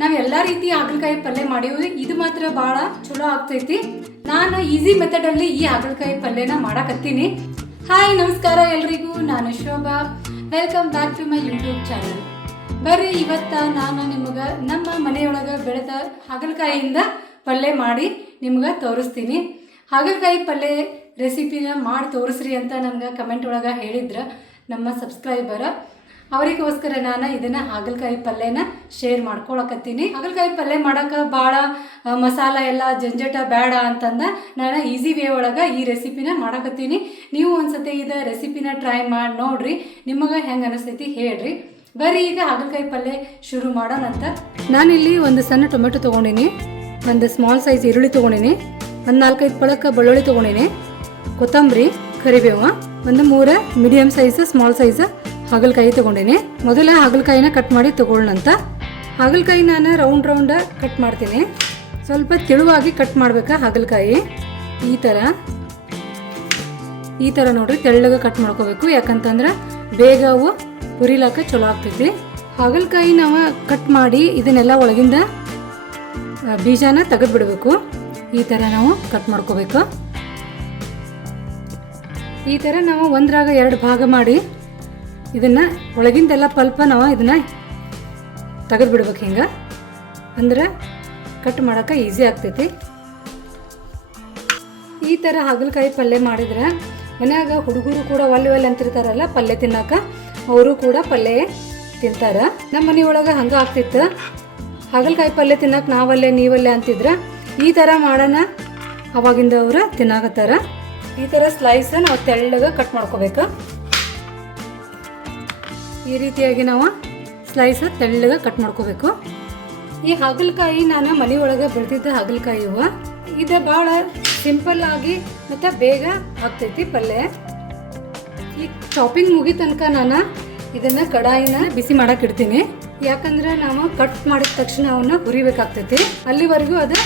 ನಾವು ಎಲ್ಲ ರೀತಿ ಹಾಗಲಕಾಯಿ ಪಲ್ಯ ಮಾಡೀವಿ. ಇದು ಮಾತ್ರ ಭಾಳ ಚಲೋ ಆಗ್ತೈತಿ. ನಾನು ಈಸಿ ಮೆಥಡಲ್ಲಿ ಈ ಹಾಗಲಕಾಯಿ ಪಲ್ಯನ ಮಾಡಕತ್ತೀನಿ. ಹಾಯ್, ನಮಸ್ಕಾರ ಎಲ್ರಿಗೂ. ನಾನು Shobha. Welcome back to my YouTube channel. ಬರ್ರಿ, ಇವತ್ತು ನಾನು ನಿಮಗೆ ನಮ್ಮ ಮನೆಯೊಳಗೆ ಬೆಳೆದ ಹಾಗಲಕಾಯಿಯಿಂದ ಪಲ್ಯ ಮಾಡಿ ನಿಮ್ಗೆ ತೋರಿಸ್ತೀನಿ. ಹಾಗಲಕಾಯಿ ಪಲ್ಯ ರೆಸಿಪಿನ ಮಾಡಿ ತೋರಿಸ್ರಿ ಅಂತ ನನಗೆ ಕಮೆಂಟ್ ಒಳಗೆ ಹೇಳಿದ್ರು ನಮ್ಮ ಸಬ್ಸ್ಕ್ರೈಬರ್. ಅವರಿಗೋಸ್ಕರ ನಾನು ಇದನ್ನು ಹಾಗಲಕಾಯಿ ಪಲ್ಯನ ಶೇರ್ ಮಾಡ್ಕೊಳಕತ್ತೀನಿ. ಹಾಗಲಕಾಯಿ ಪಲ್ಯ ಮಾಡೋಕೆ ಭಾಳ ಮಸಾಲ ಎಲ್ಲ ಜಂಜಟ ಬೇಡ ಅಂತಂದು ನಾನು ಈಸಿ ವೇ ಒಳಗೆ ಈ ರೆಸಿಪಿನ ಮಾಡಕತ್ತೀನಿ. ನೀವು ಒಂದ್ಸತಿ ಇದು ರೆಸಿಪಿನ ಟ್ರೈ ಮಾಡಿ ನೋಡ್ರಿ, ನಿಮಗೆ ಹೆಂಗೆ ಅನಿಸ್ತೈತಿ ಹೇಳ್ರಿ. ಬರ್ರಿ ಈಗ ಹಾಗಲಕಾಯಿ ಪಲ್ಯ ಶುರು ಮಾಡೋಣಂತ. ನಾನಿಲ್ಲಿ ಒಂದು ಸಣ್ಣ ಟೊಮೆಟೊ ತೊಗೊಂಡಿನಿ, ಒಂದು ಸ್ಮಾಲ್ ಸೈಜ್ ಈರುಳ್ಳಿ ತೊಗೊಂಡಿನಿ, ಒಂದು 4-5 ಪಳಕ ಬೆಳ್ಳುಳ್ಳಿ ತೊಗೊಂಡಿನಿ, ಕೊತ್ತಂಬರಿ, ಕರಿಬೇವು, ಒಂದು 3 ಮೀಡಿಯಮ್ ಸೈಜ್ ಸ್ಮಾಲ್ ಸೈಜ್ ಹಾಗಲಕಾಯಿ ತೊಗೊಂಡಿನಿ. ಮೊದಲ ಹಾಗಲಕಾಯಿನ ಕಟ್ ಮಾಡಿ ತೊಗೊಳ್ಳೋಣಂತ. ಹಾಗಲಕಾಯಿ ನಾನು ರೌಂಡ್ ಕಟ್ ಮಾಡ್ತೀನಿ. ಸ್ವಲ್ಪ ತೆಳುವಾಗಿ ಕಟ್ ಮಾಡ್ಬೇಕಾ ಹಾಗಲಕಾಯಿ. ಈ ಥರ ನೋಡ್ರಿ, ತೆಳ್ಳಗೆ ಕಟ್ ಮಾಡ್ಕೋಬೇಕು. ಯಾಕಂತಂದ್ರೆ ಬೇಗ ಅವು ಹುರಿಲಾಕ ಚಲೋ ಆಗ್ತೈತಿ. ಹಾಗಲಕಾಯಿ ನಾವು ಕಟ್ ಮಾಡಿ ಇದನ್ನೆಲ್ಲ ಒಳಗಿಂದ ಬೀಜನ ತೆಗೆದ್ಬಿಡ್ಬೇಕು. ಈ ಥರ ನಾವು ಕಟ್ ಮಾಡ್ಕೋಬೇಕು. ಈ ಥರ ನಾವು 1/2 ಭಾಗ ಮಾಡಿ ಇದನ್ನು ಒಳಗಿಂದೆಲ್ಲ ಪಲ್ಪ ನಾವು ಇದನ್ನು ತೆಗೆದ್ಬಿಡ್ಬೇಕು. ಹಿಂಗೆ ಅಂದ್ರೆ ಕಟ್ ಮಾಡೋಕೆ ಈಸಿ ಆಗ್ತೈತಿ. ಈ ಥರ ಹಾಗಲಕಾಯಿ ಪಲ್ಯ ಮಾಡಿದ್ರೆ ಮನ್ಯಾಗ ಹುಡುಗರು ಕೂಡ ಒಲ್ಲೆ ಅಂತಿರ್ತಾರಲ್ಲ ಪಲ್ಯ ತಿನ್ನೋಕೆ, ಅವರು ಕೂಡ ಪಲ್ಯ ತಿಂತಾರೆ. ನಮ್ಮ ಮನೆಯೊಳಗೆ ಹಂಗೆ ಆಗ್ತಿತ್ತು. ಹಾಗಲಕಾಯಿ ಪಲ್ಯ ತಿನ್ನೋಕೆ ನಾವಲ್ಲೇ ನೀವಲ್ಲೇ ಅಂತಿದ್ರೆ ಈ ಥರ ಮಾಡೋಣ, ಅವಾಗಿಂದ ಅವರು ತಿನ್ನಾಕತ್ತಾರ. ಈ ಥರ ಸ್ಲೈಸ್ ನಾವು ತೆಳ್ಳಗೆ ಕಟ್ ಮಾಡ್ಕೋಬೇಕು. ಈ ರೀತಿಯಾಗಿ ನಾವು ಸ್ಲೈಸ್ ತೆಳ್ಳಗೆ ಕಟ್ ಮಾಡ್ಕೋಬೇಕು. ಈ ಹಾಗಲಕಾಯಿ ನಾನು ಮನೆಯೊಳಗೆ ಬೆಳೆದಿದ್ದ ಹಾಗಲಕಾಯಿ ಇವು. ಇದು ಭಾಳ ಸಿಂಪಲ್ ಆಗಿ ಮತ್ತು ಬೇಗ ಆಗ್ತೈತಿ ಪಲ್ಯ. ಈ ಚಾಪಿಂಗ್ ಮುಗಿ ತನಕ ನಾನು ಇದನ್ನು ಕಡಾಯಿನ ಬಿಸಿ ಮಾಡಕ್ಕೆ ಇಡ್ತೀನಿ. ಯಾಕಂದ್ರೆ ನಾವು ಕಟ್ ಮಾಡಿದ ತಕ್ಷಣ ಅವನ್ನ ಹುರಿಬೇಕಾಗ್ತೈತಿ. ಅಲ್ಲಿವರೆಗೂ ಅದು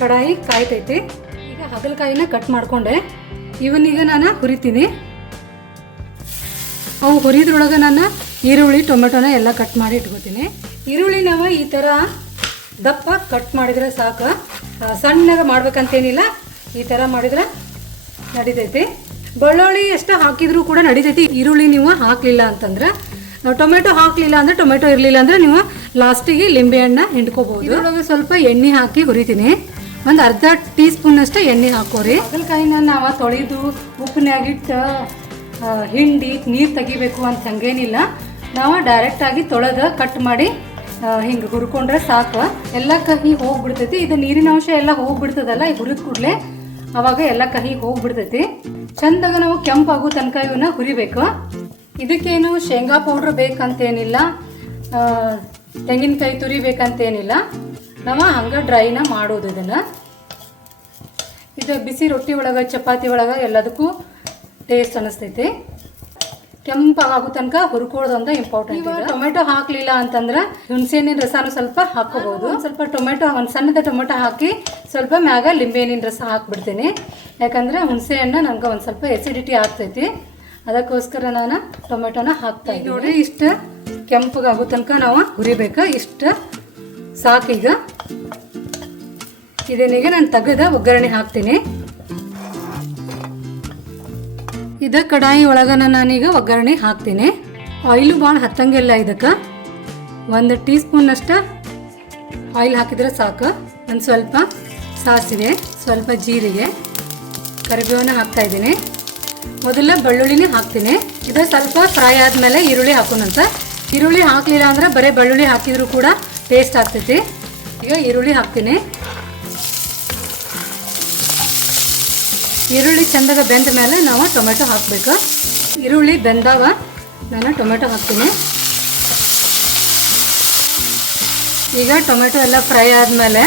ಕಡಾಯಿ ಕಾಯ್ತೈತಿ. ಈಗ ಹಾಗಲಕಾಯಿನ ಕಟ್ ಮಾಡಿಕೊಂಡೆ ಇವನ್ನೀಗ ನಾನು ಹುರಿತೀನಿ. ಅವು ಹುರಿದ್ರೊಳಗೆ ನಾನು ಈರುಳ್ಳಿ ಟೊಮೆಟೊನ ಎಲ್ಲ ಕಟ್ ಮಾಡಿ ಇಟ್ಕೋತೀನಿ. ಈರುಳ್ಳಿ ನಾವು ಈ ಥರ ದಪ್ಪ ಕಟ್ ಮಾಡಿದರೆ ಸಾಕು, ಸಣ್ಣಗೆ ಮಾಡ್ಬೇಕಂತೇನಿಲ್ಲ. ಈ ಥರ ಮಾಡಿದ್ರೆ ನಡಿತೈತಿ. ಬೆಳ್ಳುಳ್ಳಿ ಎಷ್ಟು ಹಾಕಿದ್ರೂ ಕೂಡ ನಡಿತೈತಿ. ಈರುಳ್ಳಿ ನೀವು ಹಾಕಲಿಲ್ಲ ಅಂತಂದ್ರೆ, ಟೊಮೆಟೊ ಹಾಕಲಿಲ್ಲ ಅಂದರೆ, ಟೊಮೆಟೊ ಇರಲಿಲ್ಲ ಅಂದರೆ ನೀವು ಲಾಸ್ಟಿಗೆ ಲಿಂಬೆಹಣ್ಣು ಹಿಂಡ್ಕೋಬೋದು. ಇದರೊಳಗೆ ಸ್ವಲ್ಪ ಎಣ್ಣೆ ಹಾಕಿ ಹುರಿತೀನಿ. ಒಂದು ಅರ್ಧ ಟೀ ಸ್ಪೂನಷ್ಟು ಎಣ್ಣೆ ಹಾಕೋರಿ. ಹಾಗಲಕಾಯಿನ ನಾವು ತೊಳೆದು ಉಪ್ಪಿನಾಗಿಟ್ಟು ಹಿಂಡಿ ನೀರು ತೆಗಿಬೇಕು ಅಂತ ಹಂಗೇನಿಲ್ಲ. ನಾವು ಡೈರೆಕ್ಟಾಗಿ ತೊಳೆದು ಕಟ್ ಮಾಡಿ ಹಿಂಗೆ ಹುರ್ಕೊಂಡ್ರೆ ಸಾಕು. ಎಲ್ಲ ಕಹಿ ಹೋಗ್ಬಿಡ್ತೈತಿ. ಇದು ನೀರಿನ ಅಂಶ ಎಲ್ಲ ಹೋಗ್ಬಿಡ್ತದಲ್ಲ, ಈ ಹುರಿದ ಕೂಡಲೇ ಅವಾಗ ಎಲ್ಲ ಕಹಿ ಹೋಗ್ಬಿಡ್ತೈತಿ. ಚಂದಾಗ ನಾವು ಕೆಂಪಾಗೋ ತನಕ ಇವನ್ನ ಹುರಿಬೇಕು. ಇದಕ್ಕೇನು ಶೇಂಗಾ ಪೌಡ್ರ್ ಬೇಕಂತೇನಿಲ್ಲ, ತೆಂಗಿನಕಾಯಿ ತುರಿಬೇಕಂತೇನಿಲ್ಲ. ನಾವು ಹಂಗೆ ಡ್ರೈನ ಮಾಡೋದು ಇದನ್ನು. ಇದು ಬಿಸಿ ರೊಟ್ಟಿ ಒಳಗೆ, ಚಪಾತಿ ಒಳಗೆ ಎಲ್ಲದಕ್ಕೂ ಟೇಸ್ಟ್ ಅನ್ನಿಸ್ತೈತಿ. ಕೆಂಪಾಗೋ ತನಕ ಹುರ್ಕೊಳ್ಳೋದೊಂದು ಇಂಪಾರ್ಟೆಂಟ್. ಟೊಮೆಟೊ ಹಾಕಲಿಲ್ಲ ಅಂತಂದ್ರೆ ಹುಣಸೆಹಣ್ಣಿನ ರಸನೂ ಸ್ವಲ್ಪ ಹಾಕ್ಕೋಬೋದು. ಸ್ವಲ್ಪ ಟೊಮೆಟೊ, ಒಂದು ಸಣ್ಣದ ಟೊಮೆಟೊ ಹಾಕಿ ಸ್ವಲ್ಪ ಮ್ಯಾಗ ಲಿಂಬೆಹಣ್ಣಿನ ರಸ ಹಾಕ್ಬಿಡ್ತೀನಿ. ಯಾಕಂದ್ರೆ ಹುಣಸೆಹಣ್ಣು ನನಗೆ ಒಂದು ಸ್ವಲ್ಪ ಎಸಿಡಿಟಿ ಆಗ್ತೈತಿ. ಅದಕ್ಕೋಸ್ಕರ ನಾನು ಟೊಮೆಟೊನ ಹಾಕ್ತಾ ಇದ್ದೀನಿ. ನೋಡಿ, ಇಷ್ಟು ಕೆಂಪಗಾಗೋ ತನಕ ನಾವು ಹುರಿಬೇಕು. ಇಷ್ಟು ಸಾಕೀಗ. ಇದನ್ನೀಗ ನಾನು ತೆಗೆದ ಒಗ್ಗರಣೆ ಹಾಕ್ತೀನಿ. ಇದು ಕಡಾಯಿ ಒಳಗೆ ನಾನೀಗ ಒಗ್ಗರಣೆ ಹಾಕ್ತೀನಿ. ಆಯಿಲು ಭಾಳ ಹತ್ತಂಗಿಲ್ಲ. ಇದಕ್ಕೆ 1 ಟೀ ಸ್ಪೂನಷ್ಟು ಆಯಿಲ್ ಹಾಕಿದ್ರೆ ಸಾಕು. ಒಂದು ಸ್ವಲ್ಪ ಸಾಸಿವೆ, ಸ್ವಲ್ಪ ಜೀರಿಗೆ, ಕರಿಬೇವನ್ನ ಹಾಕ್ತಾ ಇದ್ದೀನಿ. ಮೊದಲ ಬೆಳ್ಳುಳ್ಳಿನೇ ಹಾಕ್ತೀನಿ. ಇದು ಸ್ವಲ್ಪ ಫ್ರೈ ಆದಮೇಲೆ ಈರುಳ್ಳಿ ಹಾಕೋಣಂತ. ಈರುಳ್ಳಿ ಹಾಕಲಿಲ್ಲ ಅಂದರೆ ಬರೀ ಬೆಳ್ಳುಳ್ಳಿ ಹಾಕಿದ್ರು ಕೂಡ ಟೇಸ್ಟ್ ಆಗ್ತೈತಿ. ಈಗ ಈರುಳ್ಳಿ ಹಾಕ್ತೀನಿ. ಈರುಳ್ಳಿ ಚಂದಾಗ ಬೆಂದ ಮೇಲೆ ನಾವು ಟೊಮೆಟೊ ಹಾಕಬೇಕು. ಈರುಳ್ಳಿ ಬೆಂದಾಗ ನಾನು ಟೊಮೆಟೊ ಹಾಕ್ತೀನಿ. ಈಗ ಟೊಮೆಟೊ ಎಲ್ಲ ಫ್ರೈ ಆದಮೇಲೆ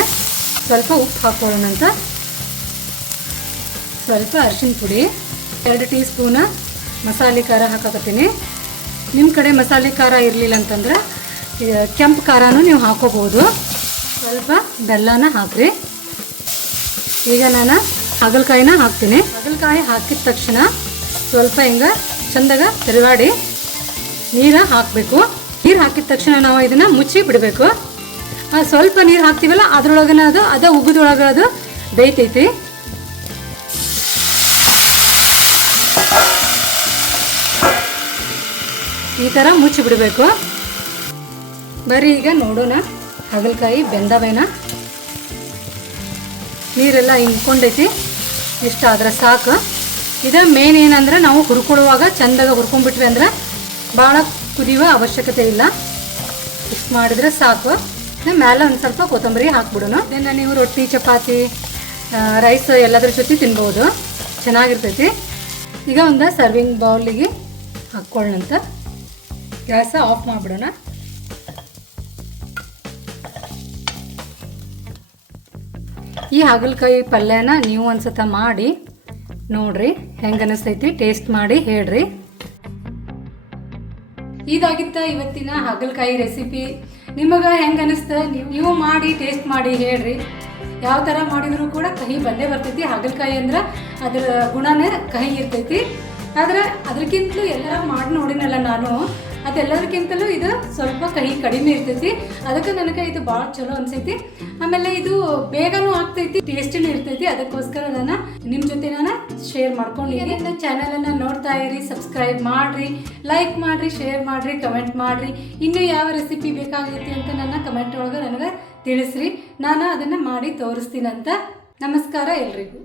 ಸ್ವಲ್ಪ ಉಪ್ಪು ಹಾಕ್ಕೊಳ್ಳೋಣಂತ. ಸ್ವಲ್ಪ ಅರಿಶಿನ ಪುಡಿ, 2 ಟೀ ಸ್ಪೂನ್ ಮಸಾಲೆ ಖಾರ ಹಾಕಕತ್ತೀನಿ. ನಿಮ್ಮ ಕಡೆ ಮಸಾಲೆ ಖಾರ ಇರಲಿಲ್ಲ ಅಂತಂದ್ರೆ ಕೆಂಪು ಖಾರನೂ ನೀವು ಹಾಕೋಬೋದು. ಸ್ವಲ್ಪ ಬೆಲ್ಲನ ಹಾಕ್ರಿ. ಈಗ ನಾನು ಹಾಗಲಕಾಯಿನ ಹಾಕ್ತೀನಿ. ಹಾಗಲಕಾಯಿ ಹಾಕಿದ ತಕ್ಷಣ ಸ್ವಲ್ಪ ಹಿಂಗೆ ಚಂದಾಗ ತಿರುಗಾಡಿ ನೀರು ಹಾಕಬೇಕು. ನೀರು ಹಾಕಿದ ತಕ್ಷಣ ನಾವು ಇದನ್ನು ಮುಚ್ಚಿ ಬಿಡಬೇಕು. ಸ್ವಲ್ಪ ನೀರು ಹಾಕ್ತೀವಲ್ಲ ಅದ್ರೊಳಗನ ಅದು ಉಗುದೊಳಗೆ ಅದು ಬೇಯ್ತೈತಿ. ಈ ಥರ ಮುಚ್ಚಿ ಬಿಡಬೇಕು. ಬರೀ ಈಗ ನೋಡೋಣ ಹಾಗಲಕಾಯಿ ಬೆಂದವೇನ. ನೀರೆಲ್ಲ ಹಿಂಡ್ಕೊಂಡೈತಿ, ಇಷ್ಟ ಆದ್ರೆ ಸಾಕು. ಇದು ಮೇನ್ ಏನಂದ್ರೆ ನಾವು ಹುರ್ಕೊಳ್ಳುವಾಗ ಚಂದಾಗ ಹುರ್ಕೊಂಡ್ಬಿಟ್ವಿ ಅಂದ್ರೆ ಭಾಳ ಕುದಿಯುವ ಅವಶ್ಯಕತೆ ಇಲ್ಲ. ಇಷ್ಟು ಮಾಡಿದ್ರೆ ಸಾಕು. ಮೇಲೆ ಒಂದು ಸ್ವಲ್ಪ ಕೊತ್ತಂಬರಿ ಹಾಕ್ಬಿಡೋಣ. ಇದನ್ನು ನೀವು ರೊಟ್ಟಿ, ಚಪಾತಿ, ರೈಸ್ ಎಲ್ಲದ್ರ ಜೊತೆ ತಿನ್ಬೋದು, ಚೆನ್ನಾಗಿರ್ತೈತಿ. ಈಗ ಒಂದು ಸರ್ವಿಂಗ್ ಬೌಲಿಗೆ ಹಾಕ್ಕೊಳ್ಳೋಣಂತ. ಗ್ಯಾಸ ಆಫ್ ಮಾಡಿಬಿಡೋಣ. ಈ ಹಾಗಲಕಾಯಿ ಪಲ್ಯನ ನೀವು ಒಂದ್ಸತ ಮಾಡಿ ನೋಡ್ರಿ, ಹೆಂಗೆ ಅನಿಸ್ತೈತಿ, ಟೇಸ್ಟ್ ಮಾಡಿ ಹೇಳ್ರಿ. ಇದಾಗಿತ್ತ ಇವತ್ತಿನ ಹಾಗಲಕಾಯಿ ರೆಸಿಪಿ. ನಿಮಗೆ ಹೆಂಗೆ ಅನಿಸ್ತ ನೀವು ಮಾಡಿ ಟೇಸ್ಟ್ ಮಾಡಿ ಹೇಳ್ರಿ. ಯಾವ ಥರ ಮಾಡಿದರೂ ಕೂಡ ಕಹಿ ಬಂದೇ ಬರ್ತೈತಿ. ಹಾಗಲಕಾಯಿ ಅಂದ್ರೆ ಅದರ ಗುಣನೇ ಕಹಿ ಇರ್ತೈತಿ. ಆದರೆ ಅದಕ್ಕಿಂತಲೂ ಎಲ್ಲ ಮಾಡಿ ನೋಡಿನಲ್ಲ ನಾನು, ಅದೆಲ್ಲದಕ್ಕಿಂತಲೂ ಇದು ಸ್ವಲ್ಪ ಕಹಿ ಕಡಿಮೆ ಇರ್ತೈತಿ. ಅದಕ್ಕೆ ನನಗೆ ಇದು ಭಾಳ ಚಲೋ ಅನ್ಸೈತಿ. ಆಮೇಲೆ ಇದು ಬೇಗನೂ ಆಗ್ತೈತಿ, ಟೇಸ್ಟಿನೂ ಇರ್ತೈತಿ. ಅದಕ್ಕೋಸ್ಕರ ನಾನು ನಿಮ್ಮ ಜೊತೆ ನಾನು ಶೇರ್ ಮಾಡ್ಕೊಂಡಿದ್ದೀನಿ. ನನ್ನ ಚಾನಲನ್ನು ನೋಡ್ತಾ ಇರಿ, ಸಬ್ಸ್ಕ್ರೈಬ್ ಮಾಡಿರಿ, ಲೈಕ್ ಮಾಡಿರಿ, ಶೇರ್ ಮಾಡಿರಿ, ಕಮೆಂಟ್ ಮಾಡಿರಿ. ಇನ್ನೂ ಯಾವ ರೆಸಿಪಿ ಬೇಕಾಗೈತಿ ಅಂತ ನನ್ನ ಕಮೆಂಟ್ ಒಳಗೆ ನನಗೆ ತಿಳಿಸ್ರಿ. ನಾನು ಅದನ್ನು ಮಾಡಿ ತೋರಿಸ್ತೀನಂತ. ನಮಸ್ಕಾರ ಎಲ್ರಿಗೂ.